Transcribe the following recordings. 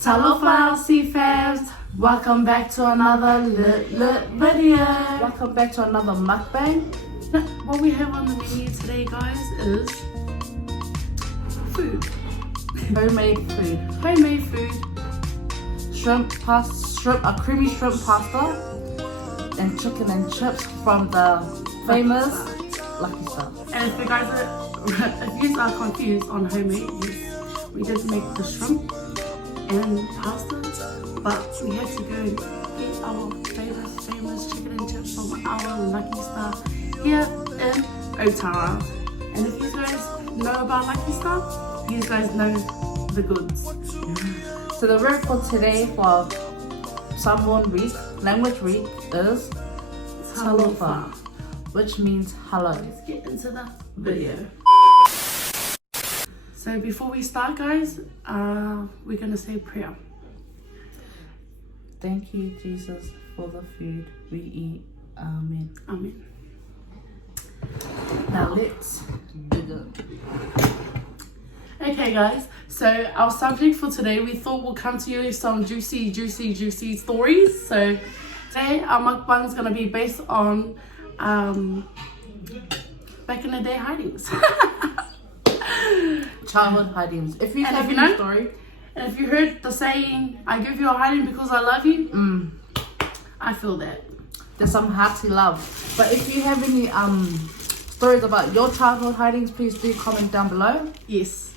Talofa fans, welcome back to another lit video. Welcome back to another mukbang. What we have on the menu today, guys, is food. Homemade food. Homemade food. A creamy shrimp pasta, and chicken and chips from the famous Lucky Star. And if you are confused on homemade, yes, we did make the shrimp and pasta, but we had to go and get our famous chicken and chips from our Lucky Star here in Otara. And if you guys know about Lucky Star, you guys know the goods. So the word for today for Samoan week, language week, is Talofa, which means hello. Let's get into the video. So before we start, guys, we're gonna say prayer. Thank you, Jesus, for the food we eat. Amen. Amen. Now let's begin. Okay, guys, so our subject for today, we thought we'll come to you with some juicy stories. So today our mukbang is gonna be based on back in the day hidings. Childhood hidings. If you have any story, and if you heard the saying, "I give you a hiding because I love you," I feel that there's some hearty love. But if you have any stories about your childhood hidings, please do comment down below. Yes.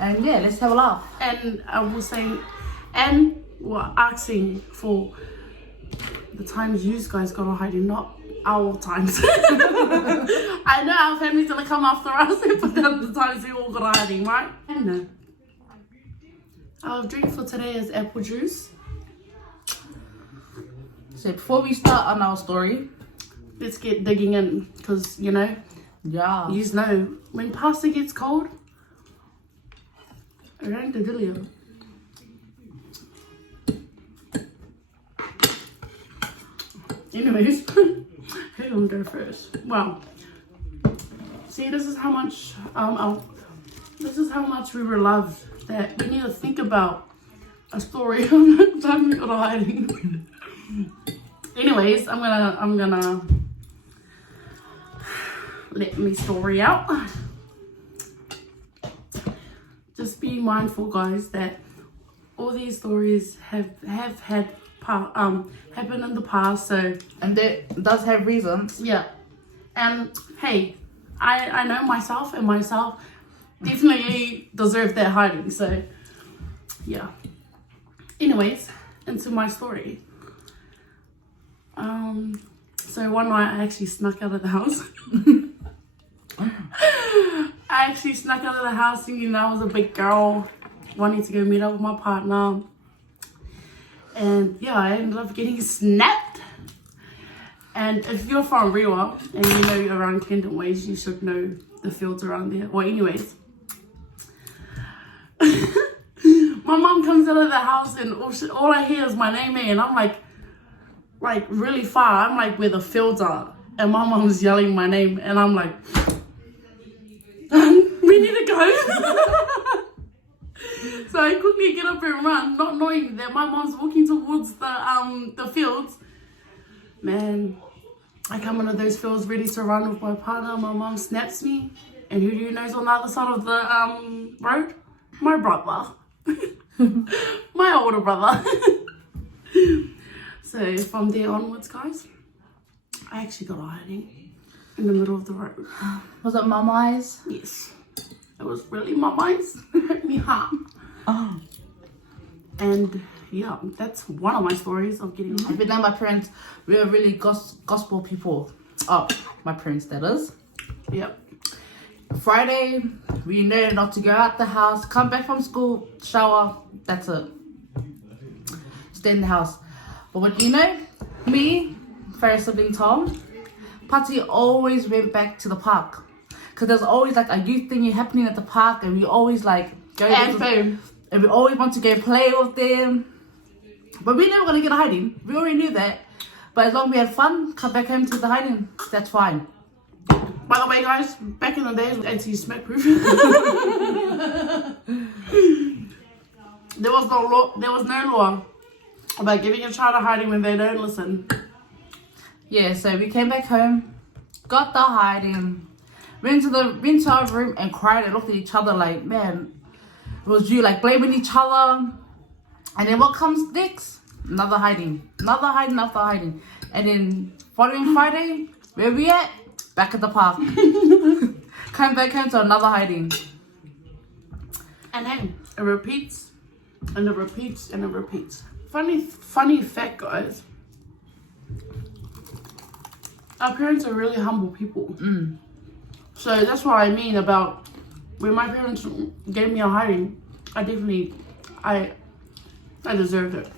And yeah, let's have a laugh. And we're asking for the times you guys got a hiding, not our times. I know our family's gonna come after us and put down the times we all got a hiding, right? I know. Our drink for today is apple juice. So before we start on our story, let's get digging in, because you know, when pasta gets cold, around the dilio. Anyways, who's gonna go first? Well, see, this is how much we were loved, that we need to think about a story on the time we got a hiding. Anyways, I'm gonna let me story out. Just be mindful, guys, that all these stories have had happened in the past. So, and that does have reasons. Yeah, and hey, I know myself, and myself definitely deserve that hiding. So yeah. Anyways, into my story. So one night I actually snuck out of the house. I actually snuck out of the house thinking I was a big girl, wanting to go meet up with my partner. And yeah, I ended up getting snapped. And if you're from Rewa and you know around Kendon Ways, you should know the fields around there. Well, anyways, my mom comes out of the house and all I hear is my name, and I'm like really far. I'm like where the fields are, and my mom's yelling my name, and I'm like, we need to go. So I quickly get up and run, not knowing that my mom's walking towards the fields. Man, I come into those fields ready to run with my partner. My mom snaps me, and who do you know's on the other side of the road? My brother. My older brother. So from there onwards, guys, I actually got a hiding in the middle of the road. Was it mum eyes? Yes. It was really mum eyes. It hurt me hard. Oh. And yeah, that's one of my stories of getting hiding. If you know my parents, we are really gospel people. Oh, my parents, that is. Yep. Friday, we know not to go out the house, come back from school, shower, that's it. Stay in the house. But what do you know? Me, Farrah's sibling Tom, Pati always went back to the park. Because there's always like a youth thing happening at the park, and we always like go and we always want to go play with them. But we never gonna get a hiding. We already knew that. But as long as we had fun, come back home to the hiding, that's fine. By the way, guys, back in the days, anti-smack proof. there was no law about giving a child a hiding when they don't listen. Yeah, so we came back home, got the hiding, went to our room and cried and looked at each other like, man, it was you, like blaming each other. And then what comes next? Another hiding after hiding. And then following Friday, where we at? Back at the park. Come back home to another hiding. And then it repeats, and it repeats, and it repeats. Funny fact, guys. Our parents are really humble people. So that's what I mean about when my parents gave me a hiding, I deserved it.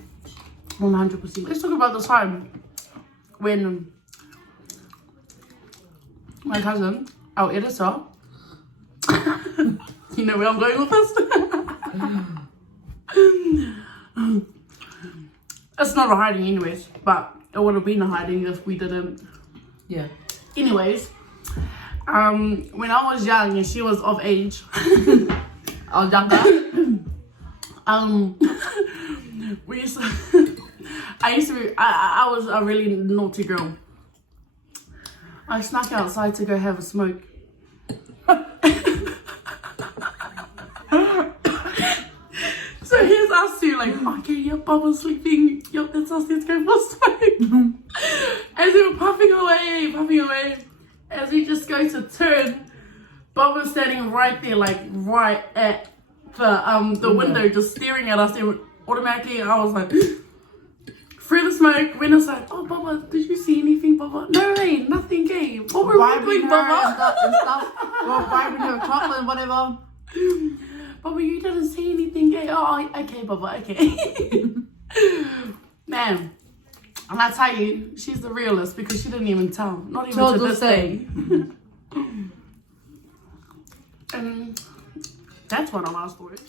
100%. Let's talk about the time when my cousin, our editor, you know where I'm going with this? It's not a hiding anyways, but it would have been a hiding if we didn't. Yeah. Anyways, when I was young and she was of age, I was younger. I was a really naughty girl. I snuck outside to go have a smoke. So here's us two like, okay, yep, Bubba's sleeping. Yep, that's us, let's go for a smoke. As we were puffing away, as we just go to turn, Bubba's standing right there, like right at the window, just staring at us. And automatically, I was like, through the smoke, went inside. Oh, Bubba, did you see anything, Bubba? No, ain't nothing, gay. What were we doing, Bubba? And stuff. We were vibing her chocolate and whatever. Bubba, you didn't see anything, gay. Oh, okay, Bubba, okay. Man, and I tell you, she's the realest because she didn't even tell. Not even to this day. And that's one of our stories.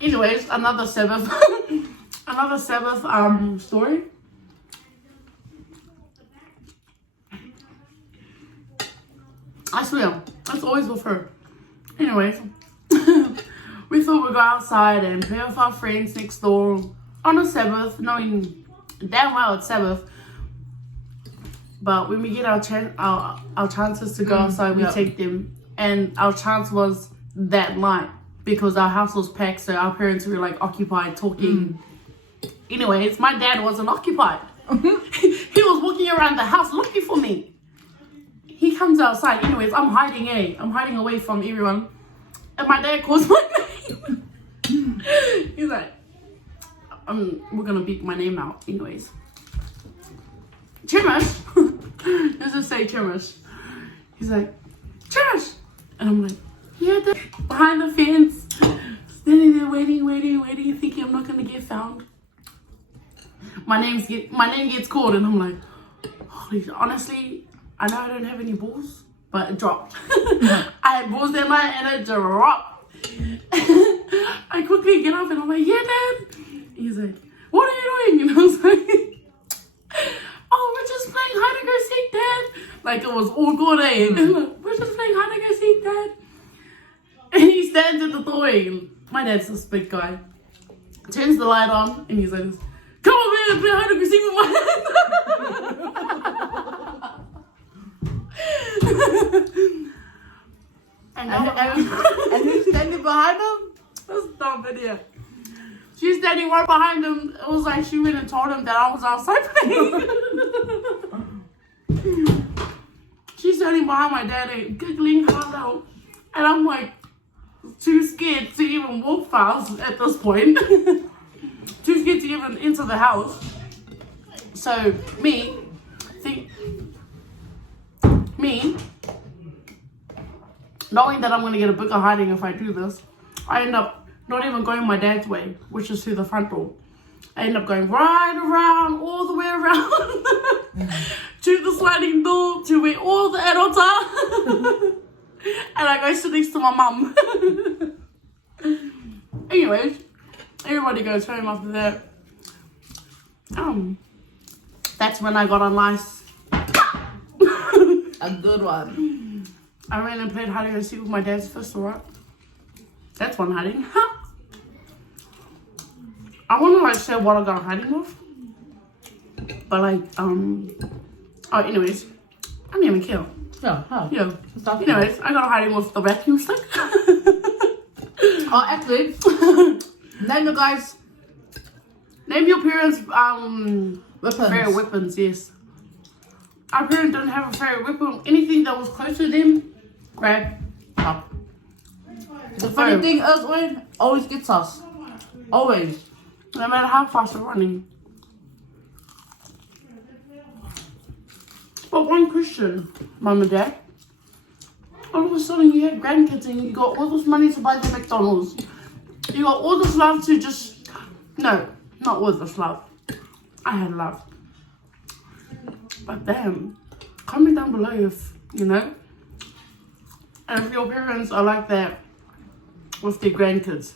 Anyways, another Sabbath story. I swear, that's always with her. Anyways, we thought we'd go outside and play with our friends next door on a Sabbath, knowing damn well it's Sabbath. But when we get our chances to go outside, we take them. And our chance was that night because our house was packed, so our parents were like occupied talking. Anyways, my dad wasn't occupied. He was walking around the house looking for me. He comes outside. Anyways, I'm hiding away from everyone. And my dad calls my name. He's like, we're gonna beep my name out. Anyways, Chimish. Let's just say Chimish. He's like, Chimish. And I'm like, yeah, Dad. Behind the fence, standing there waiting, thinking I'm not gonna get found. My name gets called, and I'm like, holy, honestly, I know I don't have any balls, but it dropped. I had balls that night, and it dropped. I quickly get up, and I'm like, yeah, Dad. He's like, what are you doing? And I was like, oh, we're just playing hide and go seek, Dad. Like it was all good, eh? We're just playing hide and go seek, Dad. And he stands at the doorway. My dad's this big guy. Turns the light on, and he's like, come over here and play hide and go seek with my dad. And who's standing behind him? That's a dumb video. She's standing right behind him. It was like she went and told him that I was outside playing. She's standing behind my dad and giggling hard out. And I'm like too scared to even walk fast at this point. Too scared to even enter the house. So me, knowing that I'm going to get a bigger hiding if I do this, I end up not even going my dad's way, which is through the front door. I end up going right around, all the way around to the sliding door, to where all the adults are. And I go sit next to my mum. Anyways, everybody goes home after that. That's when I got a nice... A good one. I ran and played hide and go seek with my dad's fist, alright? That's one hiding. I want to like say what I got hiding with, but like oh, anyways, I didn't even care. Yeah, huh. Yeah. Anyways, I got hiding with the vacuum stick. Oh, actually, name your guys. Name your parents' Weapons. favorite weapons. Yes. Our parents didn't have a favorite weapon. Anything that was close to them, grab up. The funny thing is, Wayne always gets us. Always. No matter how fast we're running. But one question, Mum and Dad. All of a sudden you have grandkids and you got all this money to buy the McDonald's. You got all this love to just... No, not all this love. I had love. But damn, comment down below if, you know, and if your parents are like that with their grandkids.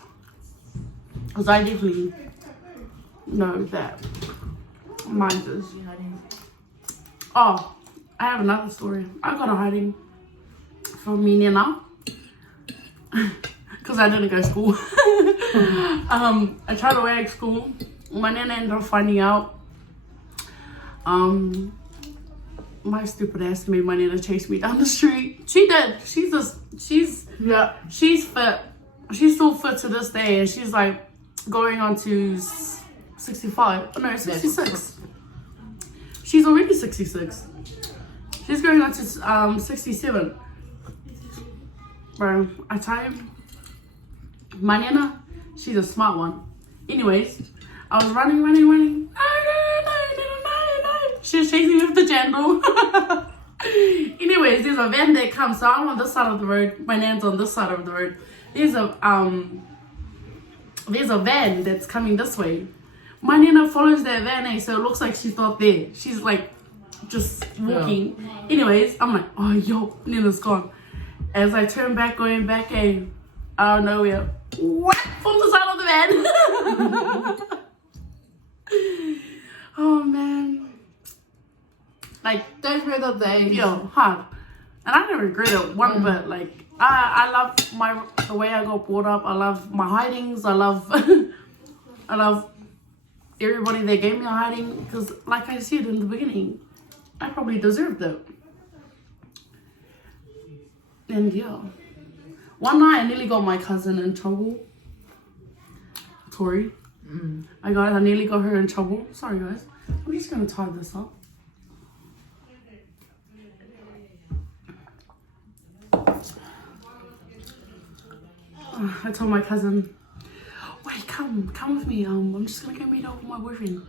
Because I definitely know that mine is. Oh, I have another story. I got a hiding from me Nana. Because I didn't go to school. I tried to work at school. My Nana ended up finding out. My stupid ass made my Nana chase me down the street. She did. She's fit. She's still fit to this day, and she's like going on to 65. No, 66. She's already 66. She's going on to 67. Bro, I tell you, my Nana, she's a smart one. Anyways, I was running. No. She was chasing me with the jandal. Anyways, there's a van that comes. So I'm on this side of the road. My Nan's on this side of the road. There's a van that's coming this way. My Nana follows that van, so it looks like she's not there. She's like just walking. Yeah. Anyways, I'm like, oh yo, Nana's gone. As I turn back, going back, out of nowhere, whack from the side of the van. Oh man. Like, don't regret the day. Yo, hard. And I don't regret it one bit. Like, I love the way I got brought up. I love my hidings. I love everybody that gave me a hiding. Because, like I said in the beginning, I probably deserved it. And yeah. One night I nearly got my cousin in trouble. Tori. I nearly got her in trouble. Sorry guys. I'm just gonna tie this up. I told my cousin, wait, come with me. I'm just gonna go meet up with my boyfriend.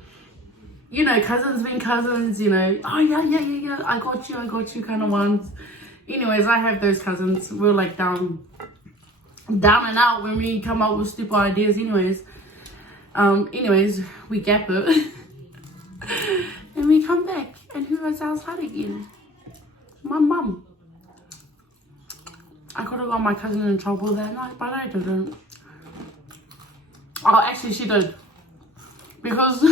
You know, cousins being cousins, you know, oh yeah, I got you kind of ones. Anyways, I have those cousins. We're like down and out when we come up with stupid ideas. Anyways, we gap it. And we come back. And who was outside again? My mum. I could have got my cousin in trouble that night, but I didn't. Oh, actually she did. Because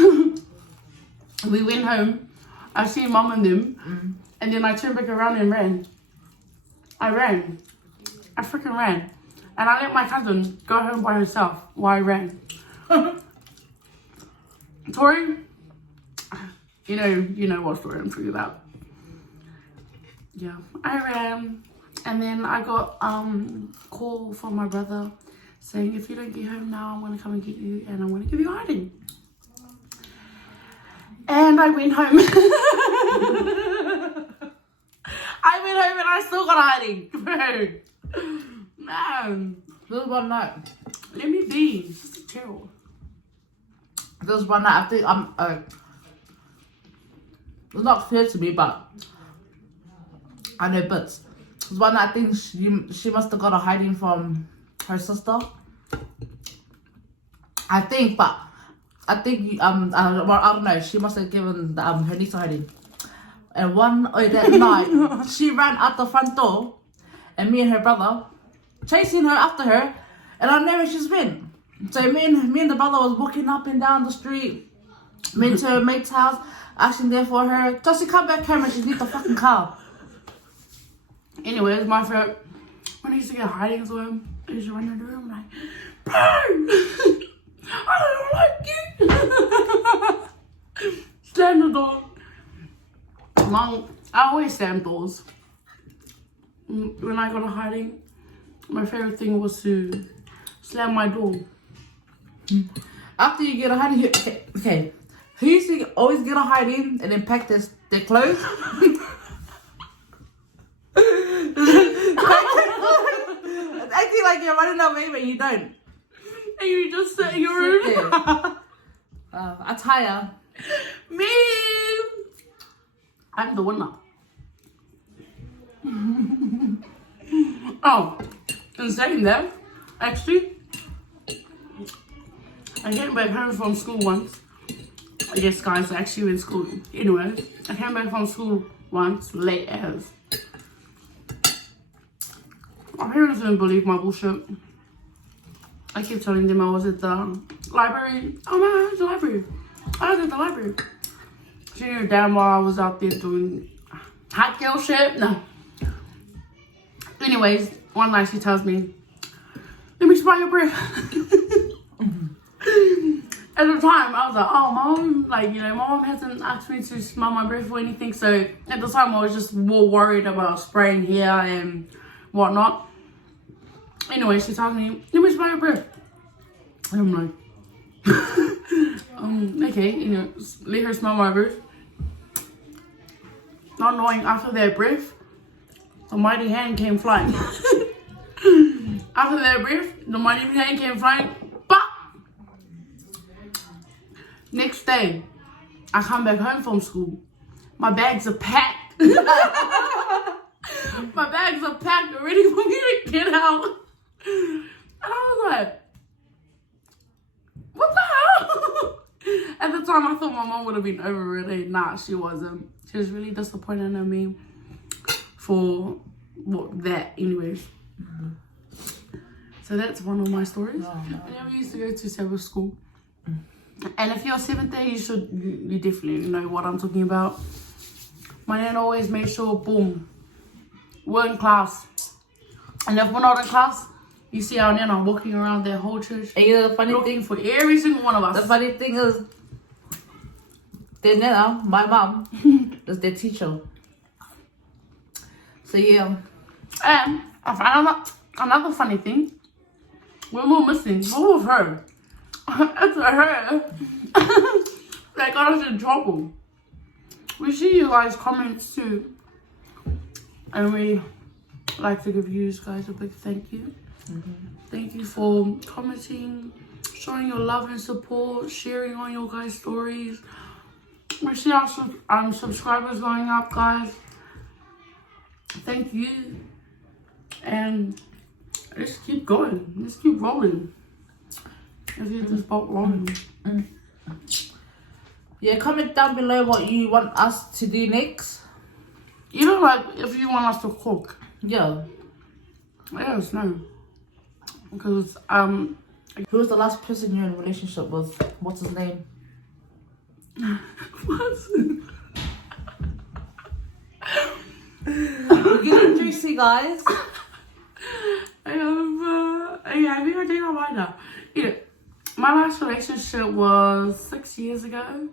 we went home, I see mum and them, and then I turned back around and ran. I freaking ran. And I let my cousin go home by herself while I ran. Tori, you know what story I'm talking about. Yeah, I ran. And then I got call from my brother saying, if you don't get home now, I'm going to come and get you and I'm going to give you hiding. And I went home. I went home and I still got hiding. Bro. Man. This was one night. Let me be. This is terrible. This was one night. I think it's not fair to me, but I know bits. Because one night I think she must have got a hiding from her sister. I think I don't know. She must have given her niece a hiding. And that night she ran out the front door, and me and her brother chasing her after her, and I know where she's been. So me and the brother was walking up and down the street, went to her mate's house, asking there for her. Just to come back home and she need the fucking car. Anyways, my friend, when I used to get hidings with him, I used to run in the room like, boom! I don't like you. Slam the door. Mom, I always slam doors. When I got to hiding, my favorite thing was to slam my door. After you get a hiding, okay. Who used to always get a hiding and then pack their clothes? It's acting like you're running away, but you don't. And you just sit in your room. Attire. Me! I'm the winner. Oh, and saying that, actually, I came back home from school once. Yes, guys, I actually in school. Anyway, I came back from school once, late as. My parents didn't believe my bullshit. I kept telling them I was at the library. Oh no, I was at the library. I was at the library. She knew damn well I was out there doing hot girl shit. No. Anyways, one night she tells me, let me smell your breath. At the time, I was like, oh, mom, like, you know, my mom hasn't asked me to smell my breath or anything. So at the time, I was just more worried about spraying here and whatnot. Anyway, she tells me, let me smell your breath. And I'm like, okay, you know, let her smell my breath. Not knowing after that breath, a mighty hand came flying. After that breath, the mighty hand came flying. Bah! Next day, I come back home from school. My bags are packed. My bags are packed ready for me to get out. And I was like, what the hell? At the time, I thought my mom would have been over it. Nah, she wasn't. She was really disappointed in me for that, anyways. So that's one of my stories. Oh, no. And we used to go to Sabbath school. And if you're 7th day, you definitely know what I'm talking about. My nan always made sure, boom, we're in class. And if we're not in class, you see our nana walking around their whole church. And you know the funny thing for every single one of us. The funny thing is, their nana, my mom, is their teacher. So yeah. And I found another funny thing. When we're missing, what was her? It's her that got us in trouble. We see you guys' comments too. And we like to give you guys a big thank you. Thank you for commenting, showing your love and support, sharing on your guys' stories. We see our subscribers going up, guys. Thank you. And let's keep going. Let's keep rolling. Let's get this boat rolling. Yeah, comment down below what you want us to do next. You know, like, if you want us to cook. Yeah. Let us know. Because, who was the last person you're in a relationship with? What's his name? What? We're getting juicy, guys. I think I take my mind now. Yeah, my last relationship was 6 years ago.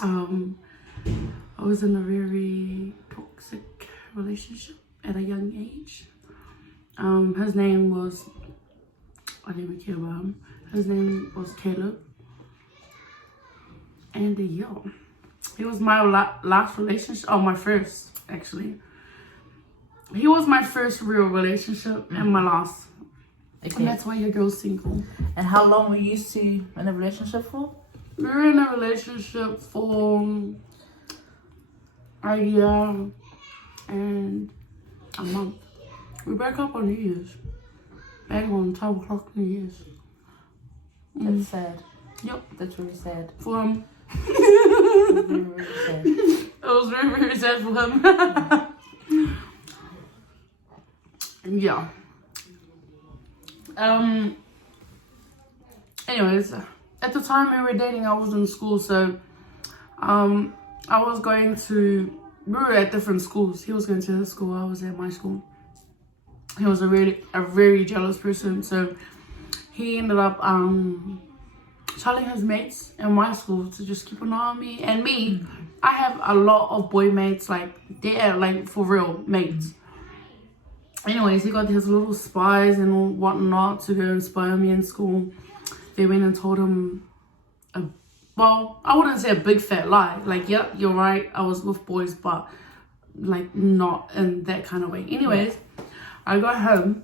I was in a very toxic relationship at a young age. His name was, I didn't even care about him. His name was Caleb. And yeah, he was my last relationship. Oh, my first, actually. He was my first real relationship and my last. Okay. And that's why your girl's single. And how long were you in a relationship for? We were in a relationship for a year and a month. We broke up on New Year's. Bang on 12 o'clock New Year's. That's sad. Yep. That's really sad. For him. Really, really sad. It was very, very sad for him. Yeah. Anyways, at the time we were dating, I was in school, so I was going to, we were at different schools. He was going to his school, I was at my school. He was a very jealous person, so he ended up telling his mates in my school to just keep an eye on me. And me, I have a lot of boy mates, like they're like for real mates. Anyways, he got his little spies and all whatnot to go and spy on me in school. They went and told him, well, I wouldn't say a big fat lie. Like, yeah, you're right, I was with boys, but like not in that kind of way. Anyways, I got home.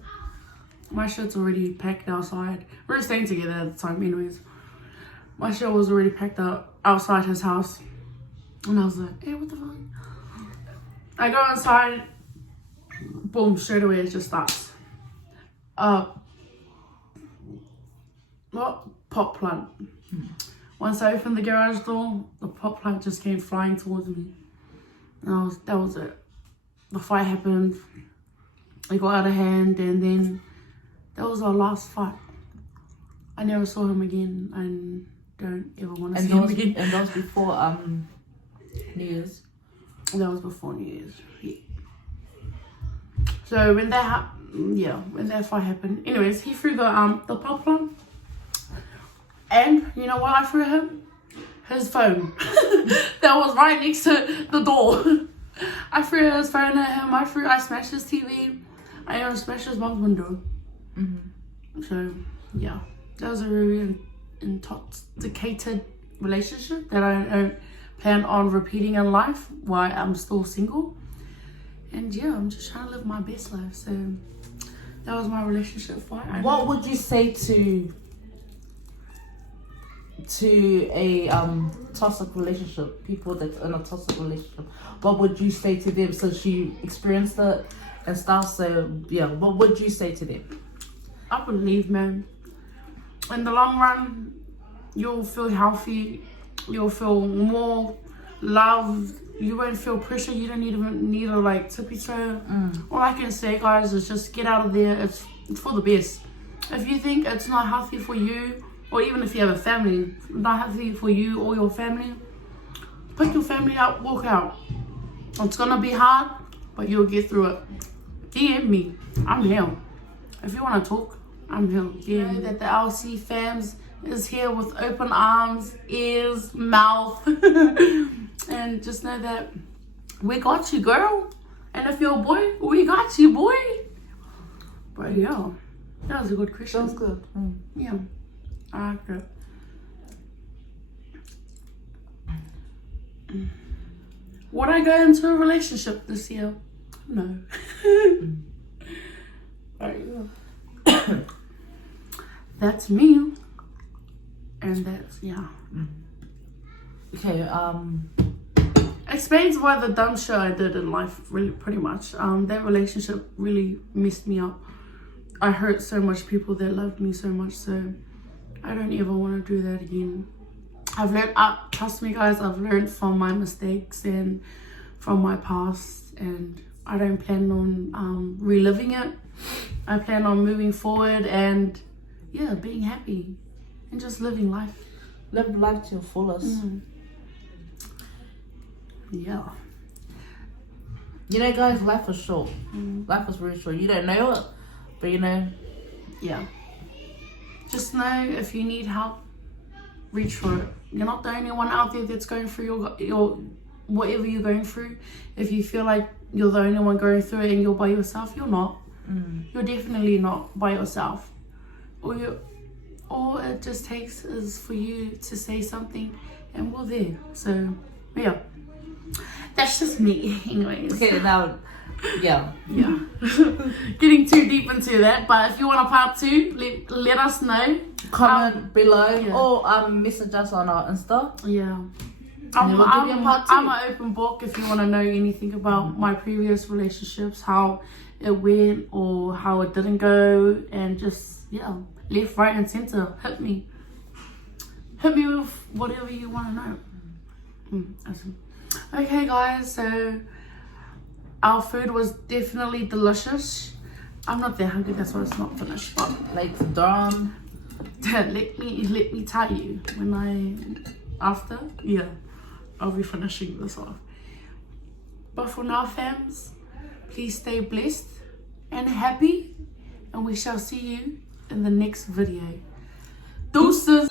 My shirt's already packed outside. We were staying together at the time anyways. My shirt was already packed out outside his house. And I was like, hey, what the fuck? I go inside. Boom, straight away it just starts. Pot plant. Once I opened the garage door, the pot plant just came flying towards me. And that was it. The fight happened. It got out of hand, and then that was our last fight. I never saw him again. I don't ever want to see him again. And that was before New Year's. That was before New Year's. Yeah. So when that fight happened, anyways, he threw the pot plant. And you know what I threw him? His phone. That was right next to the door. I threw his phone at him. I smashed his TV. I even smashed his mom's window. So yeah, that was a really intoxicated relationship that I don't plan on repeating in life while I'm still single. And yeah, I'm just trying to live my best life. So that was my relationship fight. What would you say to a toxic relationship, people that's in a toxic relationship? What would you say to them since you experienced it and stuff? So yeah, what would you say to them? I believe, man, in the long run, you'll feel healthy. You'll feel more loved. You won't feel pressure. You don't even need to like tippy toe. All I can say, guys, is just get out of there. It's for the best. If you think it's not healthy for you, or even if you have a family, not healthy for you or your family, pick your family out, walk out. It's gonna be hard, but you'll get through it. DM me. I'm here. If you want to talk, I'm here. Yeah, that the LC fams is here with open arms, ears, mouth. And just know that we got you, girl. And if you're a boy, we got you, boy. But yeah, that was a good question. That was good. Yeah, I liked it. Would I go into a relationship this year? No. But yeah. That's me. And that's, yeah. Okay, explains why the dumb shit I did in life, really, pretty much. That relationship really messed me up. I hurt so much people that loved me so much, so I don't ever want to do that again. I've learned, trust me guys, I've learned from my mistakes and from my past, and I don't plan on reliving it. I plan on moving forward and, yeah, being happy and just living life. Live life to your fullest. Yeah. You know, guys, life is short. Life is really short. You don't know it, but you know. Yeah. Just know if you need help, reach for it. You're not the only one out there that's going through your whatever you're going through. If you feel like you're the only one going through it and you're by yourself, you're not. You're definitely not by yourself. All it just takes is for you to say something and we're there. So yeah, that's just me anyways. Okay, now yeah Getting too deep into that, but if you want a part 2, let us know. Comment below or message us on our Insta. Yeah, I'm I'm an open book if you want to know anything about my previous relationships, how it went or how it didn't go, and just left, right and center. Hit me with whatever you want to know. Awesome. Okay guys, so our food was definitely delicious. I'm not that hungry, that's why it's not finished, but Like done. let me tell you, I'll be finishing this off. But for now, fams, please stay blessed and happy, and we shall see you in the next video. Deuces.